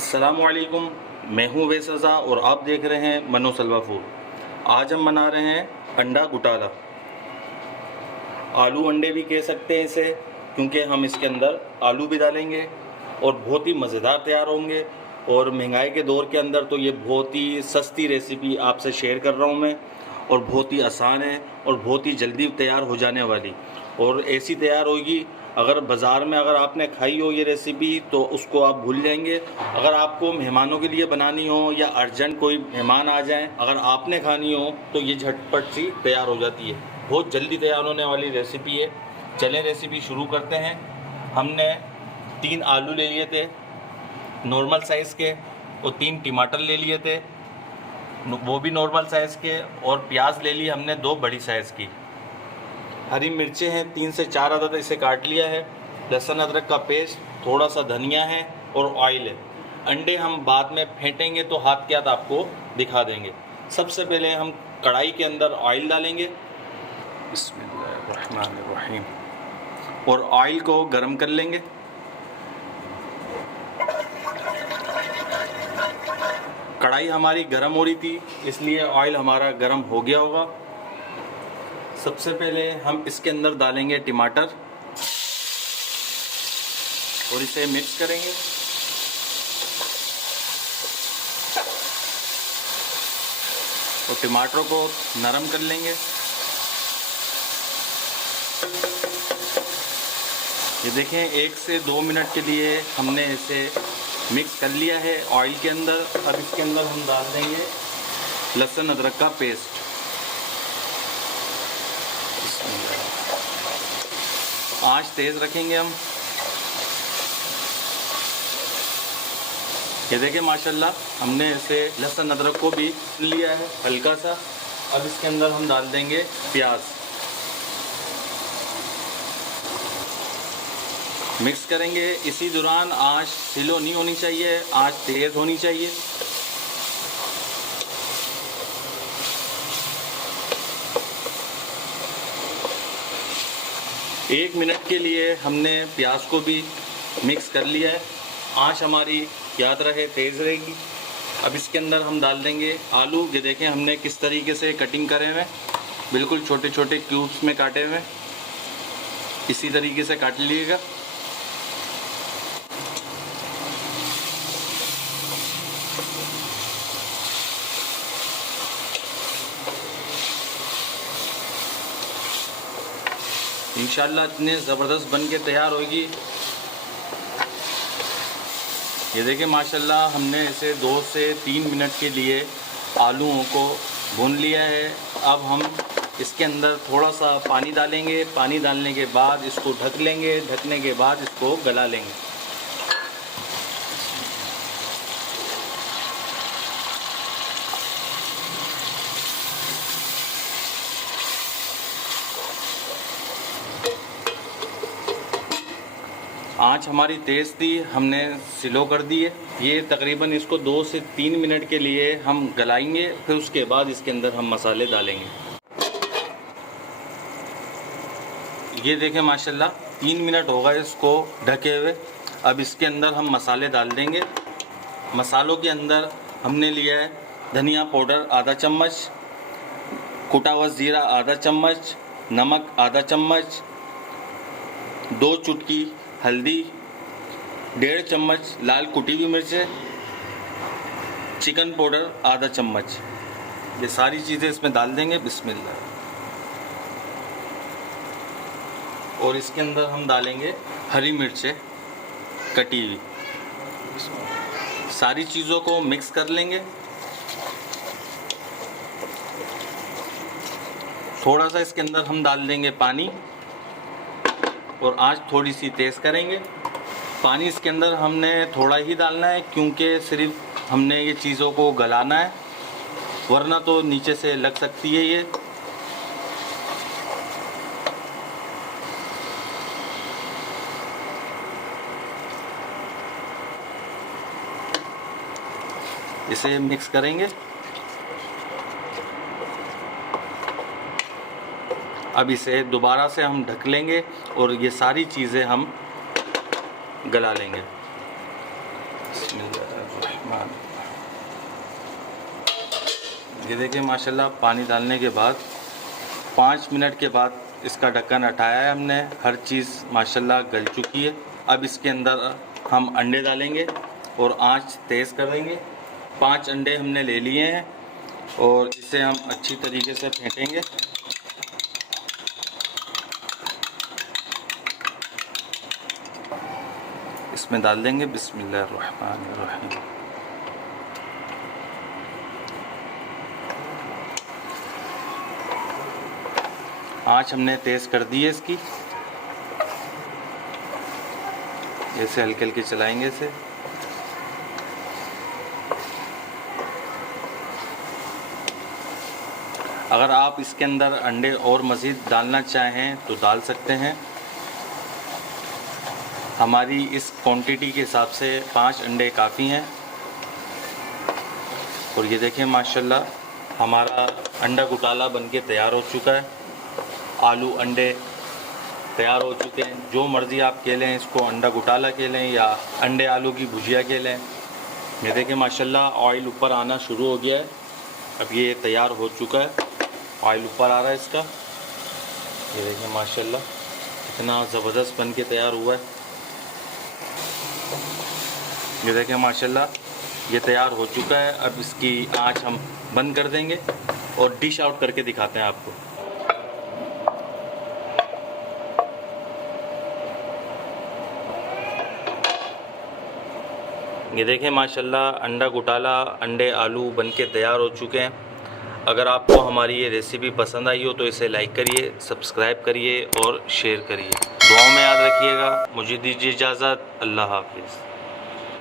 अस्सलामुअलैकुम, मैं हूँ वेसज़ा और आप देख रहे हैं मनो सलवा फूड। आज हम बना रहे हैं अंडा गुटाला, आलू अंडे भी कह सकते हैं इसे, क्योंकि हम इसके अंदर आलू भी डालेंगे और बहुत ही मज़ेदार तैयार होंगे। और महंगाई के दौर के अंदर तो ये बहुत ही सस्ती रेसिपी आपसे शेयर कर रहा हूँ मैं, और बहुत ही आसान है और बहुत ही जल्दी तैयार हो जाने वाली, और ऐसी तैयार होगी अगर बाज़ार में अगर आपने खाई हो ये रेसिपी तो उसको आप भूल जाएंगे। अगर आपको मेहमानों के लिए बनानी हो या अर्जेंट कोई मेहमान आ जाए, अगर आपने खानी हो तो ये झटपट सी तैयार हो जाती है, बहुत जल्दी तैयार होने वाली रेसिपी है। चलें रेसिपी शुरू करते हैं। हमने 3 आलू ले लिए थे नॉर्मल साइज़ के, और 3 टमाटर ले लिए थे वो भी नॉर्मल साइज़ के, और प्याज ले ली हमने 2 बड़ी साइज़ की। हरी मिर्चें हैं 3 से 4 अदद, इसे काट लिया है। लहसुन अदरक का पेस्ट, थोड़ा सा धनिया है और ऑयल है। अंडे हम बाद में फेंटेंगे तो हाथ के हाथ आपको दिखा देंगे। सबसे पहले हम कढ़ाई के अंदर ऑयल डालेंगे, बिस्मिल्लाहिर्रहमानिर्रहीम, और ऑयल को गरम कर लेंगे। कढ़ाई हमारी गरम हो रही थी इसलिए ऑयल हमारा गरम हो गया होगा। सबसे पहले हम इसके अंदर डालेंगे टमाटर और इसे मिक्स करेंगे। और टमाटर को नरम कर लेंगे। ये देखें 1 से 2 मिनट के लिए हमने इसे मिक्स कर लिया है ऑयल के अंदर। अब इसके अंदर हम डाल देंगे लहसुन अदरक का पेस्ट। आंच तेज़ रखेंगे हम। ये देखें माशाल्लाह हमने इसे लहसुन अदरक को भी लिया है हल्का सा। अब इसके अंदर हम डाल देंगे प्याज, मिक्स करेंगे। इसी दौरान आंच स्लो नहीं होनी चाहिए, आंच तेज़ होनी चाहिए। एक मिनट के लिए हमने प्याज को भी मिक्स कर लिया है। आंच हमारी याद रहे तेज़ रहेगी। अब इसके अंदर हम डाल देंगे आलू। ये देखें हमने किस तरीके से कटिंग करे हुए, बिल्कुल छोटे छोटे क्यूब्स में काटे हुए। इसी तरीके से काट लीजिएगा। इंशाल्लाह इतने ज़बरदस्त बन के तैयार होगी। ये देखिए माशाल्लाह हमने इसे 2 से 3 मिनट के लिए आलूओं को भून लिया है। अब हम इसके अंदर थोड़ा सा पानी डालेंगे। पानी डालने के बाद इसको ढक लेंगे। ढकने के बाद इसको गला लेंगे। आंच हमारी तेज़ थी, हमने स्लो कर दी है। ये तकरीबन इसको 2 से 3 मिनट के लिए हम गलाएंगे। फिर उसके बाद इसके अंदर हम मसाले डालेंगे। ये देखें माशाल्लाह 3 मिनट हो गए इसको ढके हुए। अब इसके अंदर हम मसाले डाल देंगे। मसालों के अंदर हमने लिया है धनिया पाउडर आधा चम्मच, कुटा हुआ ज़ीरा आधा चम्मच, नमक आधा चम्मच, 2 चुटकी हल्दी, 1.5 चम्मच लाल कुटी हुई मिर्चें, चिकन पाउडर आधा चम्मच। ये सारी चीज़ें इसमें डाल देंगे। बिस्मिल्लाह। और इसके अंदर हम डालेंगे हरी मिर्चें कटी हुई। सारी चीज़ों को मिक्स कर लेंगे। थोड़ा सा इसके अंदर हम डाल देंगे पानी और आंच थोड़ी सी तेज़ करेंगे। पानी इसके अंदर हमने थोड़ा ही डालना है, क्योंकि सिर्फ हमने ये चीज़ों को गलाना है, वरना तो नीचे से लग सकती है ये। इसे मिक्स करेंगे। अब इसे दोबारा से हम ढक लेंगे और ये सारी चीज़ें हम गला लेंगे। बिस्मिल्लाहिर्रहमान। ये देखिए माशाल्लाह, पानी डालने के बाद 5 मिनट के बाद इसका ढक्कन हटाया है हमने। हर चीज़ माशाल्लाह गल चुकी है। अब इसके अंदर हम अंडे डालेंगे और आंच तेज़ कर देंगे। 5 अंडे हमने ले लिए हैं और इसे हम अच्छी तरीके से फेंटेंगे। इसमें डाल देंगे बिस्मिल्लाहिर्रहमानिर्रहीम। आँच हमने तेज़ कर दी है इसकी। ऐसे हल्के हल्के चलाएंगे इसे। अगर आप इसके अंदर अंडे और मज़ीद डालना चाहें तो डाल सकते हैं। हमारी इस क्वांटिटी के हिसाब से 5 अंडे काफ़ी हैं। और ये देखें माशाल्लाह, हमारा अंडा घोटाला बनके तैयार हो चुका है। आलू अंडे तैयार हो चुके हैं। जो मर्ज़ी आप कह लें, इसको अंडा घोटाला कह लें या अंडे आलू की भुजिया कह लें। ये देखें माशाल्लाह, ऑयल ऊपर आना शुरू हो गया है। अब ये तैयार हो चुका है, ऑयल ऊपर आ रहा है इसका। ये देखें माशाल्लाह, कितना ज़बरदस्त बन के तैयार हुआ है। ये देखें माशाल्लाह, ये तैयार हो चुका है। अब इसकी आंच हम बंद कर देंगे और डिश आउट करके दिखाते हैं आपको। ये देखें माशाल्लाह, अंडा घोटाला अंडे आलू बनके तैयार हो चुके हैं। अगर आपको हमारी ये रेसिपी पसंद आई हो तो इसे लाइक करिए, सब्सक्राइब करिए और शेयर करिए। दुआओं में याद रखिएगा। मुझे दीजिए इजाज़त। अल्लाह हाफिज़।